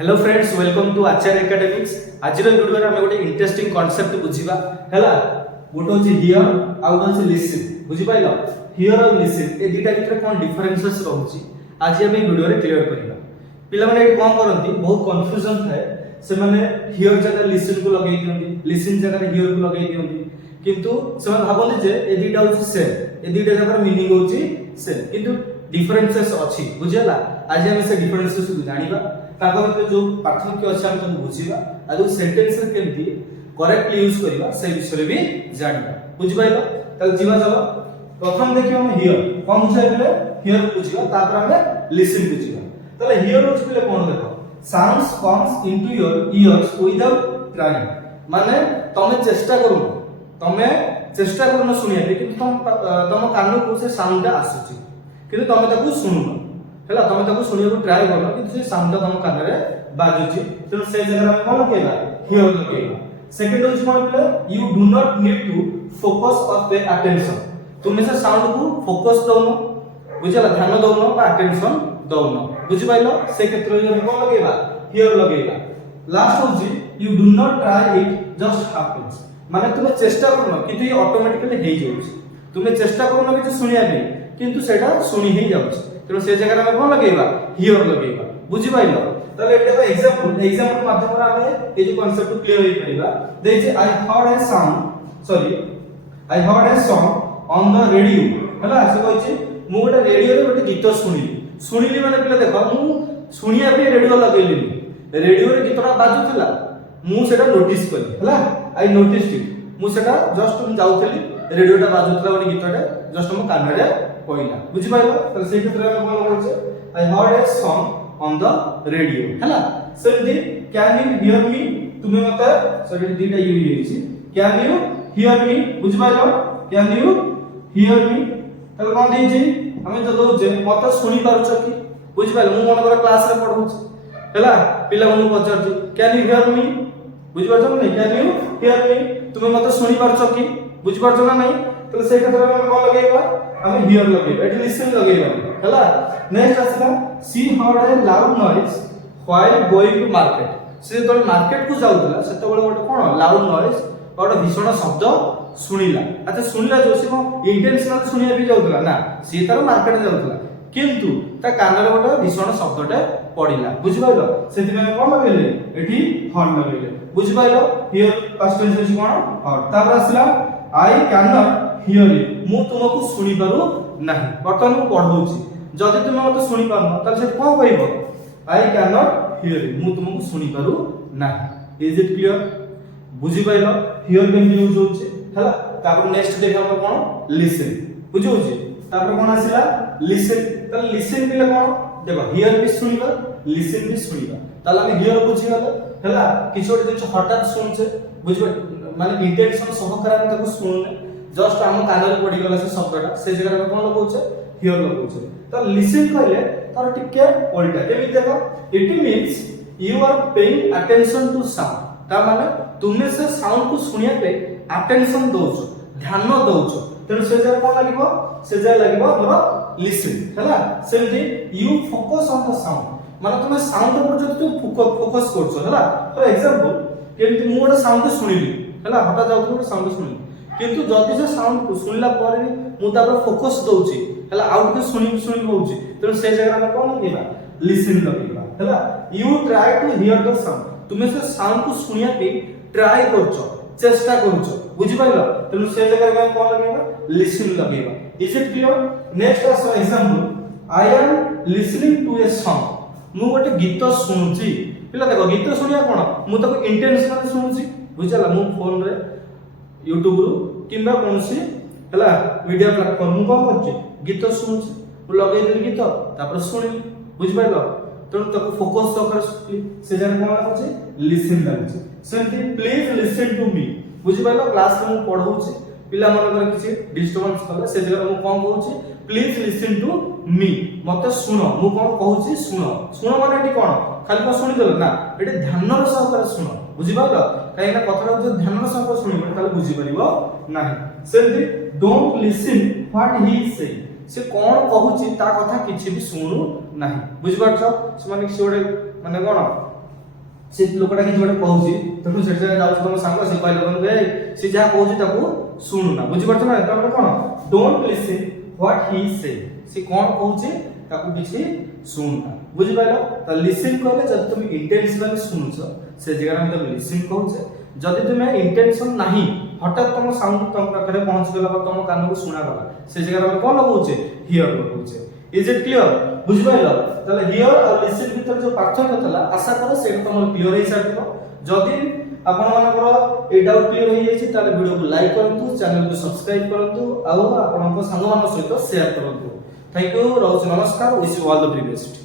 Hello friends, welcome to Acharya academics. आज वीडियो में गोटे इंटरेस्टिंग कॉन्सेप्ट बुझिबा हैला। गोटे होची हियर आ गोटे होची लिसन। बुझि पाइलो? हियर और लिसन ए दुटा भितर कोन डिफरेंसेस रहउची आज हम वीडियो रे क्लियर करिबा। पिला माने एटी कोन करंती बहुत कंफ्यूजन थाए। से माने हियर जगह लिसन को लगेई दियंती, लिसन जगह हियर को लगेई दियंती, किंतु से माने भाबंती जे ए दुटा होची सेम, ए दुटा जगह मीनिंग होची सेम, किंतु डिफरेंसेस अछि। बुझियला? आज हम से डिफरेंसेस को जानिबा, ताको भितर जो पार्थक्य अछि हम तको बुझिबा, आ जो सेंटेंस रे केमती करेक्टली यूज करिबा से विषय भी जानिबा। बुझि पाइलो? तल जीवा चलो प्रथम देखियो हम हियर कोन बुझाइले हियर बुझिबा, तापर हम लिसन बुझिबा। तले हियर बुझिले कोन देखो, sounds comes into your ears without trying. माने तमे चेष्टा करूनो सुनिया पे, किंतु तम कान को से साउंड आसुची, किंतु तमे ताको सुनुनो हैला। तमे ताको सुनिया को ट्राई करनो, किंतु से साउंड तम कान रे बाजुची, तो से जगह हम कोन केबा हियर लगेबा। सेकंड होची कोन बोले, you do not need to focus or pay attention. तुमे से साउंड को फोकस दउनो, बुझला, ध्यान दउनो बा अटेंशन दउनो। बुझि पाइलो? से क्षेत्र में हम कोन लगेबा हियर लगेबा। लास्ट होची you do not try it just happens. माने तुमे चेष्टा करनो, किंतु ये ऑटोमेटिकली हेइ जाउची। तुमे चेष्टा करनो कि सुनिया पे, किंतु सेटा सुनी हेइ जाउची, तो से जगह में कोन लगेबा हियर लगेबा। बुझि पाइलो? तले एटा एग्जांपल माध्यम रे हमें ए जो कांसेप्ट क्लियर होई परिबा। देखि आई heard a song on the radio हैला। से कहछि मु गोटे रेडियो रे गोटे गीत सुनिली माने पिला देखो, मु सुनिया पे रेडियो लगेली, रेडियो रे गीतटा बाजुतला, मु सेटा नोटिस कली हैला। आई नोटिस्ड इट, मु सेटा जस्ट मु जाउथली, रेडियोटा बाजुतला गोटे गीतटे जस्ट मु कान रे पइला। बुझि पाइलो? त से क्षेत्र में कोन कहछे, I heard a song on the radio हैला। सेमती कैन यू हियर मी, तुमे मते सॉरी दीटा यू हेछि, कैन यू हियर मी। बुझि पाइलो? कैन यू हियर मी तले कोन देछि, हमें जो दोचे मते सुनि पारुछ कि। बुझि पाइलो? मु मन कर क्लास रे पढौछि हैला, पिला मनु पचारछि कैन यू हियर मी। बुझि पारुछ नै? कैन यू हियर मी, तुमे मते सुनि पारुछ कि। बुझि पारुछ ना नै? तो से क्षेत्र में हम कोन लगेबा, हम हियर लगेबा, एट लिसन लगेबा हैला। नेक्स्ट आसला she heard a loud noise while going to market. से तो मार्केट को जाउतला, सेते बेले गोटे कोन लाउड नॉइज गोटे भीषण शब्द सुनिला। अच्छा सुनिला जो से इंटेंशनल सुनिया भी जाउतला ना, से तार मार्केट जाउतला, किंतु ता कान रे गोटे भीषण शब्दटे पडिला। बुझि पाइलो? सेति में कोन लगेले एठी हर्ड लगेले। बुझि पाइलो? हियर पास्ट टेंस अछि कोन हर्ड। तापर आसला I can not here it, मु तुमको सुनि पारु नाही। बर्तमान मु पढौछि, जदि तुम मते सुनि पारनो ताले से कोन कहबो, I can not here it, मु तुमको सुनि पारु नाही। Is it clear? बुझि पाइलो? हियर केन यूज होछि हैला। तापर नेक्स्ट देखा हम कोन लिसन। बुझि होछि? तापर कोन आसिला लिसन। त लिसन बिले कोन देखो, हियर भी सुनिबा, लिसन भी सुनिबा। ताले हम हियर बुझि गलो हैला। किछो जे हठात सुनछे, बुझि माने इंटेंशन सहकारे हम ताको सुनने, जस्ट हम कान रे पडी गला से शब्दटा, से जगह में कोन लगौछे हियर लगौछे। त लिसन कहले तार टिके उल्टा केमि देखो, it means you are paying attention to sound. ता माने तुमे से साउंड को सुनिया पे अटेंशन दोछो, ध्यान दोछो, तेन से जगह कोन लागिबो, से जगह लागिबो हमर लिसन हैला। सेमती you focus on the sound, माने तुमे साउंड पर जति तू फोकस करछो हैला। फॉर एग्जांपल केमति मु गोटे साउंड सुनिली हैला, हटा जाउथि गोटे साउंड सुनिली, किंतु जदि से साउंड को सुनला पर भी मु तापर फोकस दउची हैला, आउट के सुनी होउची, तो से जगह में कोन लगेबा लिसन लगेबा हैला। You try to hear the sound, तुमे से साउंड को सुनिया पे ट्राई करछो, चेष्टा करछो। बुझि पाइलो? तो से जगह में कोन लगेबा लिसन लगेबा। Is it clear? Next as example, I am listening to a song, मु गोटे गीत सुनुची। पिला देखो, गीत सुनिया कोन मु ताको इंटेंशनली सुनुची। बुझला? मु फोन रे YouTube रु किंबा कोनसी हैला मीडिया प्लेटफॉर्म मु कोन करछि गीत सुनुछि, मु लगै देली गीत तापर सुनिली। बुझि पाइलो? तो ताको फोकस कर से जन कोन करछि लिसन करछि। सेमती प्लीज लिसन टू मी। बुझि पाइलो? क्लास में मु पढौछि, पिला मन कर किछि डिस्टर्बेंस कले, से जगह मु कोन कहउछि प्लीज लिसन टू मी, मते सुनो। मु कोन कहउछि सुनो। सुनो माने एटी कोन खाली को सुनि देल ना, एटी ध्यान र सहकारे सुनो। बुझि पाइलो? काहे ना कथरा जो ध्यान र सहकारे सुनिबो ताले बुझि परिबो नाही। सेमती डोंट लिसन व्हाट ही से, से कोन कहउछि ता कथा किछि भी सुनु नाही। बुझि पाछो? से माने किछि ओडे माने कोन से लोकटा कि गोटे कहूची तेणु से जाऊँ तुम सांग से कहले सी जहाँ कहूँ ताको शुणुना बुझीपार ना तो कौन डोंट लिसन व्हाट ही से कौन कहूँ ताको किसी शुणुना बुझीपार तो लिसन कहले जब तुम इंटेंशनली शुणुच से जगह में तुम लिसन कहूचे जदि तुम्हें इंटेंशन नहीं हठात तुम साउंड तुम पाखे पहुंच गला तुम कान को शुणा गला से जगह में कौन लगाऊे हियर लगाऊे इज इट क्लियर बुझिपाइल ताले हियर और लिसन भीतर जो पार्थक्य थला आशा कर से तुम क्लियर हो सारथिबो जदि आपण मानकर ए डाउट क्लियर हो जायछि ताले वीडियो को लाइक करंतु चैनल को सब्सक्राइब करंतु आ आपन संग मान सहित शेयर करंतु थैंक यू रोज नमस्कार wish you all the best.